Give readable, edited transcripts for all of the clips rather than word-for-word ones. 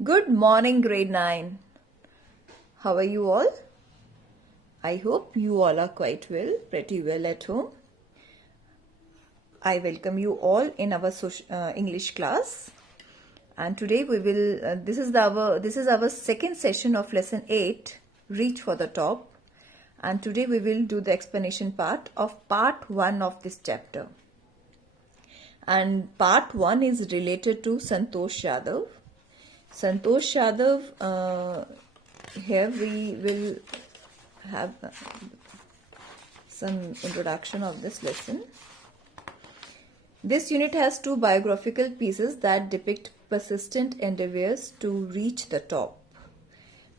Good morning, grade 9. How are you all? I hope you all are quite well, pretty well at home. I welcome you all in our English class. And today we will, this is our second session of lesson 8, Reach for the Top. And today we will do the explanation part of part 1 of this chapter. And part 1 is related to Santosh Yadav. Santosh Yadav, here we will have some introduction of this lesson. This unit has two biographical pieces that depict persistent endeavors to reach the top.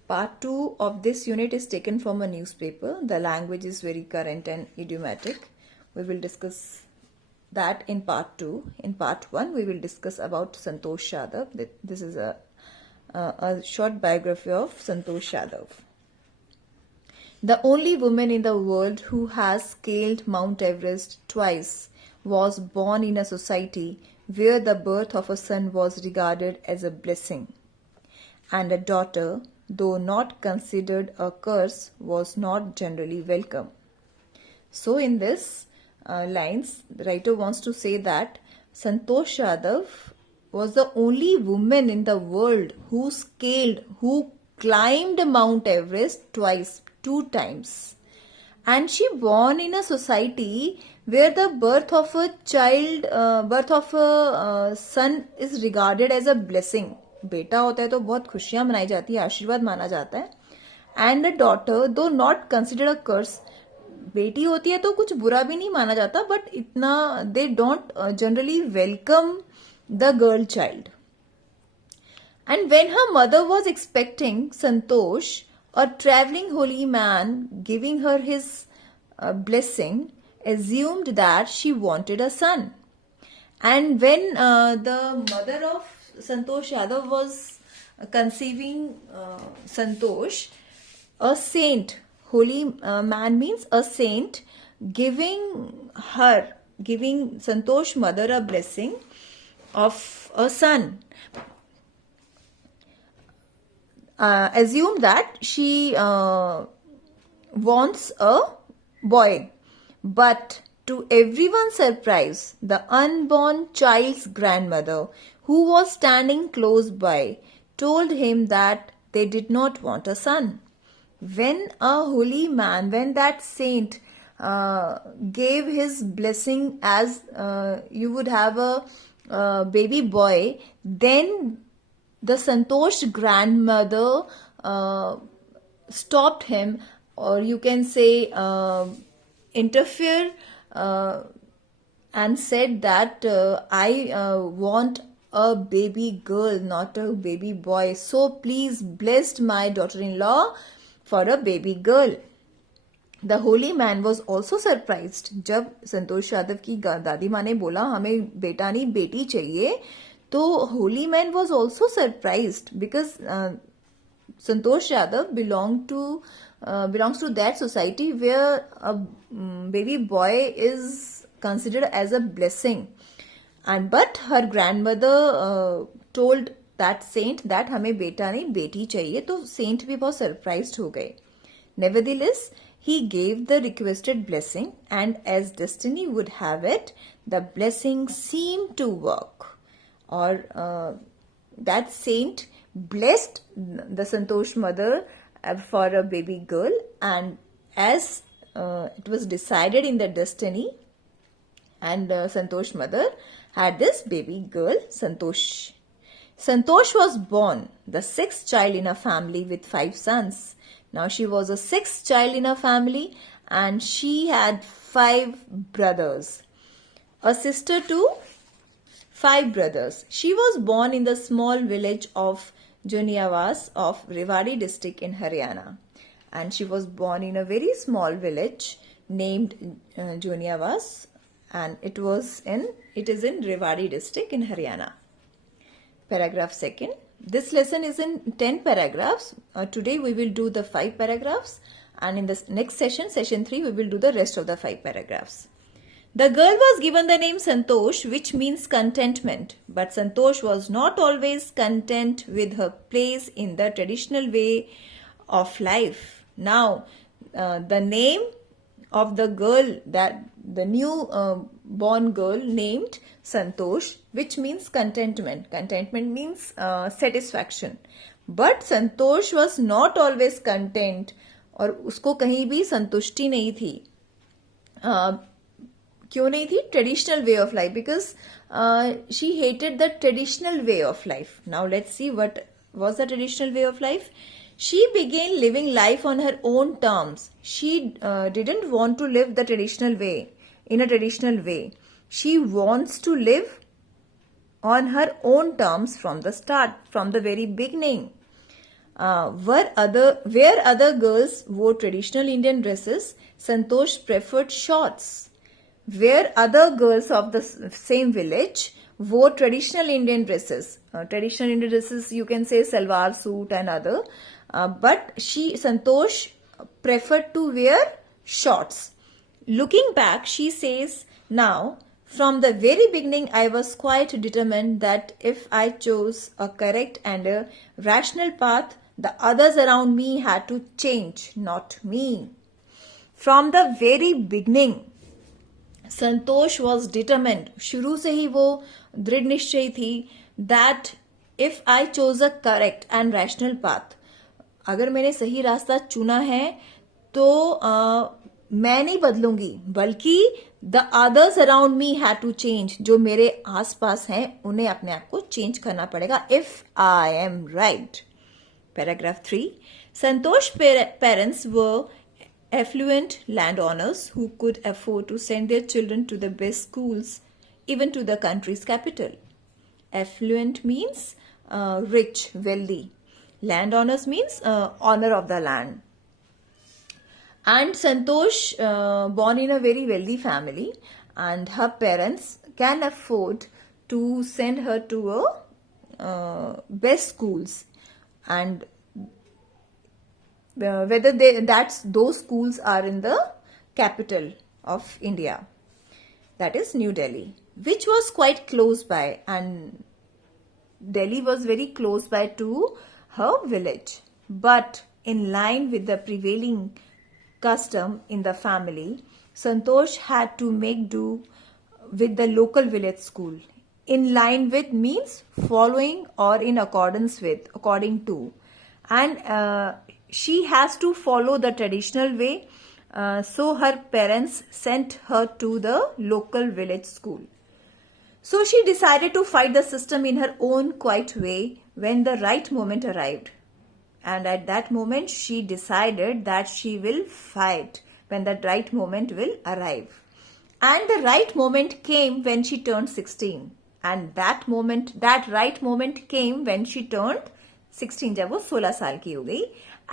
Part 2 of this unit is taken from a newspaper. The language is very current and idiomatic. We will discuss that in part 2. In part 1, we will discuss about Santosh Yadav. This is a short biography of Santosh Yadav. The only woman in the world who has scaled Mount Everest twice was born in a society where the birth of a son was regarded as a blessing, and a daughter, though not considered a curse, was not generally welcome. So in this lines, the writer wants to say that Santosh Yadav was the only woman in the world who climbed Mount Everest twice, 2 times. And she born in a society where the birth of a son is regarded as a blessing. बेटा होता है तो बहुत खुशियां मनाई जाती है, आशीर्वाद माना जाता है. And a daughter, though not considered a curse, बेटी होती है तो कुछ बुरा भी नहीं माना जाता, but इतना they don't generally welcome the girl child. And when her mother was expecting Santosh, a traveling holy man giving her his blessing, assumed that she wanted a son. And when the mother of Santosh Yadav was conceiving Santosh, a saint, holy man means a saint, giving Santosh mother a blessing of a son, assume that she wants a boy. But to everyone's surprise, the unborn child's grandmother, who was standing close by, told him that they did not want a son. When that saint gave his blessing as you would have a baby boy, then the Santosh grandmother stopped him, or you can say interfere, and said that I want a baby girl, not a baby boy. So please bless my daughter-in-law for a baby girl. The holy man was also surprised. जब संतोष यादव की दादी माँ ने बोला हमें बेटा नहीं बेटी चाहिए, तो holy man was also surprised because Santosh Yadav belongs to that society where a baby boy is considered as a blessing. But her grandmother told that saint that हमें बेटा नहीं बेटी चाहिए, तो saint भी बहुत surprised हो गए. Nevertheless, he gave the requested blessing, and as destiny would have it, the blessing seemed to work. Or that saint blessed the Santosh mother for a baby girl, and as it was decided in the destiny, and Santosh mother had this baby girl, Santosh. Santosh was born, the 6th child in a family with 5 sons. Now she was a 6th child in a family, and she had 5 brothers. A sister too, 5 brothers. She was born in the small village of Joniavas of Rewari district in Haryana. And she was born in a very small village named Joniavas, and it is in Rewari district in Haryana. Paragraph 2nd. This lesson is in 10 paragraphs. Today we will do the 5 paragraphs, and in the next session, session 3, we will do the rest of the 5 paragraphs. The girl was given the name Santosh, which means contentment. But Santosh was not always content with her place in the traditional way of life. Now, the name of the girl, that the new born girl named Santosh, which means contentment. Contentment means satisfaction. But Santosh was not always content, और उसको कहीं भी संतुष्टि नहीं थी. क्यों नहीं थी? Traditional way of life, because she hated the traditional way of life. Now let's see what was the traditional way of life. She began living life on her own terms. She didn't want to live the traditional way, in a traditional way. She wants to live on her own terms from the start, from the very beginning. Where other girls wore traditional Indian dresses, Santosh preferred shorts. Where other girls of the same village wore traditional Indian dresses. Traditional Indian dresses, you can say salwar suit and other. But Santosh, preferred to wear shorts. Looking back, she says, now, from the very beginning, I was quite determined that if I chose a correct and a rational path, the others around me had to change, not me. From the very beginning, Santosh was determent, शुरू से ही वो दृढ़ निश्चय थी, that if I chose a correct and rational path, अगर मैंने सही रास्ता चुना है तो मैं नहीं बदलूंगी, बल्कि the others around me had to change, जो मेरे आसपास हैं उन्हें अपने आप को चेंज करना पड़ेगा, if I am right. Paragraph 3. Santosh parents were affluent landowners who could afford to send their children to the best schools, even to the country's capital. Affluent means rich, wealthy. Landowners means owner of the land. And Santosh, born in a very wealthy family, and her parents can afford to send her to a best schools, and whether those schools are in the capital of India, that is New Delhi, which was quite close by, and Delhi was very close by to her village. But in line with the prevailing custom in the family, Santosh had to make do with the local village school. In line with means following or in accordance with, according to, and she has to follow the traditional way, so her parents sent her to the local village school. So she decided to fight the system in her own quiet way when the right moment arrived. And at that moment she decided that she will fight when the right moment will arrive. And the right moment came when she turned 16. And that right moment came when she turned 16, जब वो 16 साल की हो गई.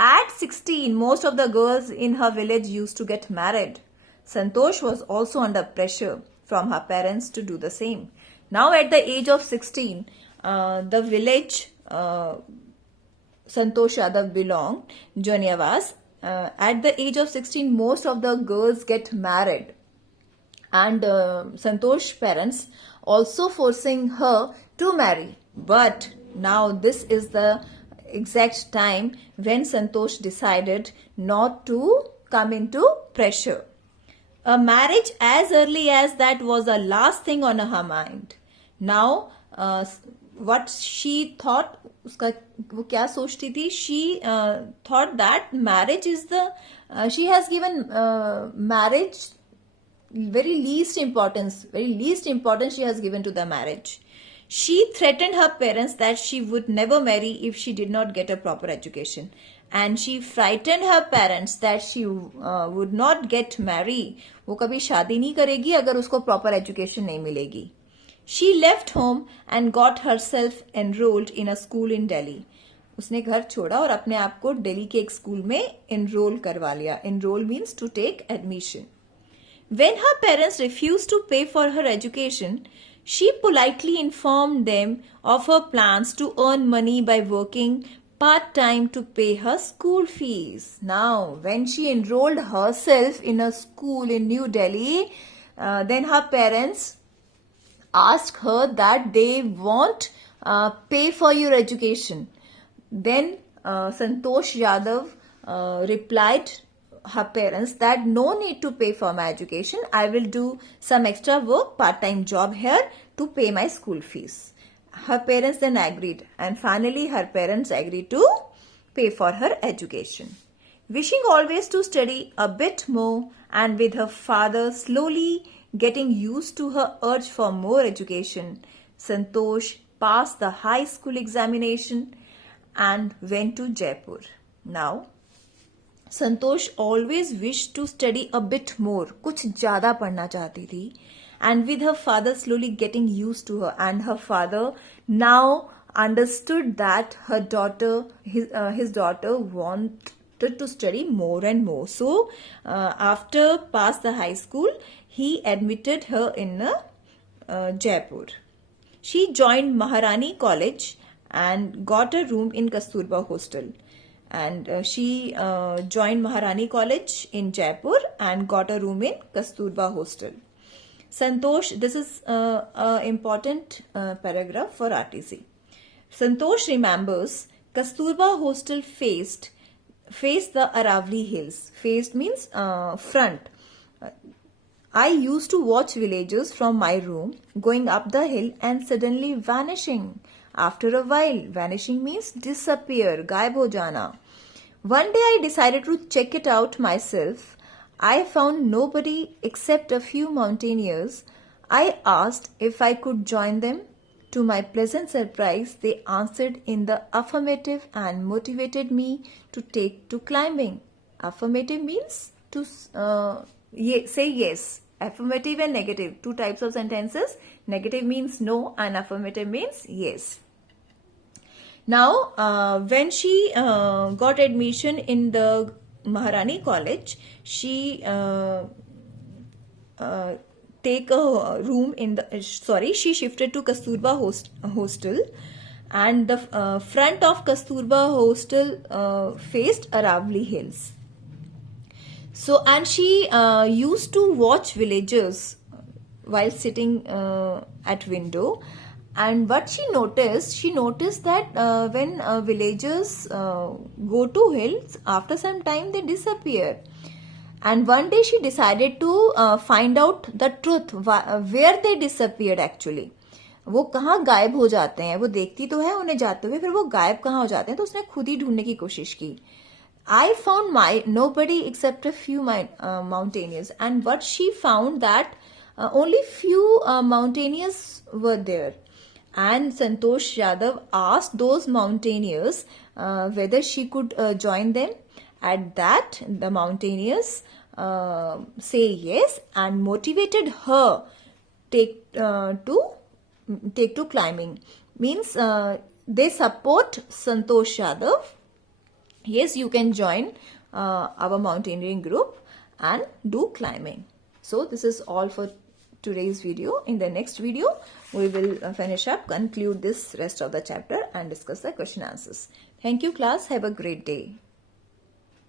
At 16, most of the girls in her village used to get married. Santosh was also under pressure from her parents to do the same. Now at the age of 16, the village Santosh Yadav belonged, Joniavas, at the age of 16, most of the girls get married. And Santosh's parents also forcing her to marry. But now this is the exact time when Santosh decided not to come into pressure. A marriage as early as that was the last thing on her mind. Now, what she thought, उसका वो क्या सोचती थी? She thought that marriage is the, she has given marriage very least importance she has given to the marriage. She threatened her parents that she would never marry if she did not get a proper education. And she frightened her parents that she would not get married. वो कभी शादी नहीं करेगी अगर उसको proper education नहीं मिलेगी. She left home and got herself enrolled in a school in Delhi. उसने घर छोड़ा और अपने आप को दिल्ली के एक स्कूल में enroll करवा लिया. Enroll means to take admission. When her parents refused to pay for her education, she politely informed them of her plans to earn money by working part-time to pay her school fees. Now, when she enrolled herself in a school in New Delhi, then her parents asked her that they won't pay for your education. Then Santosh Yadav replied her parents that no need to pay for my education. I will do some extra work, part-time job here to pay my school fees. Her parents then agreed, and finally her parents agreed to pay for her education. Wishing always to study a bit more, and with her father slowly getting used to her urge for more education, Santosh passed the high school examination and went to Jaipur. Now, Santosh always wished to study a bit more, कुछ ज़्यादा पढ़ना चाहती थी, and with her father slowly getting used to her, and her father now understood that her daughter, his daughter wanted to study more and more. So after pass the high school, he admitted her in Jaipur. She joined Maharani College and got a room in Kasturba Hostel. And she joined Maharani College in Jaipur and got a room in Kasturba Hostel. Santosh, this is an important paragraph for RTC. Santosh remembers Kasturba Hostel faced the Aravali Hills. Faced means front. I used to watch villagers from my room going up the hill and suddenly vanishing. After a while, vanishing means disappear, गायब हो जाना. One day I decided to check it out myself. I found nobody except a few mountaineers. I asked if I could join them. To my pleasant surprise, they answered in the affirmative and motivated me to take to climbing. Affirmative means to say yes. Affirmative and negative, two types of sentences. Negative means no and affirmative means yes. Now, when she got admission in the Maharani College, she take a room in the she shifted to Kasturba Hostel, and the front of Kasturba Hostel faced Aravali Hills. So, and she used to watch villagers while sitting at window. And what she noticed that when villagers go to hills, after some time they disappear. And one day she decided to find out the truth, where they disappeared actually. वो कहाँ गायब हो जाते हैं, वो देखती तो है उन्हें जाते हुए, फिर वो गायब कहाँ हो जाते हैं, तो उसने खुद ही ढूंढने की कोशिश की. I found nobody except a few mountaineers, and what she found that only few mountaineers were there. And Santosh Yadav asked those mountaineers whether she could join them. At that, the mountaineers say yes and motivated her take to climbing. Means they support Santosh Yadav. Yes, you can join our mountaineering group and do climbing. So this is all for today's video. In the next video, we will finish up, conclude this rest of the chapter and discuss the question answers. Thank you class. Have a great day.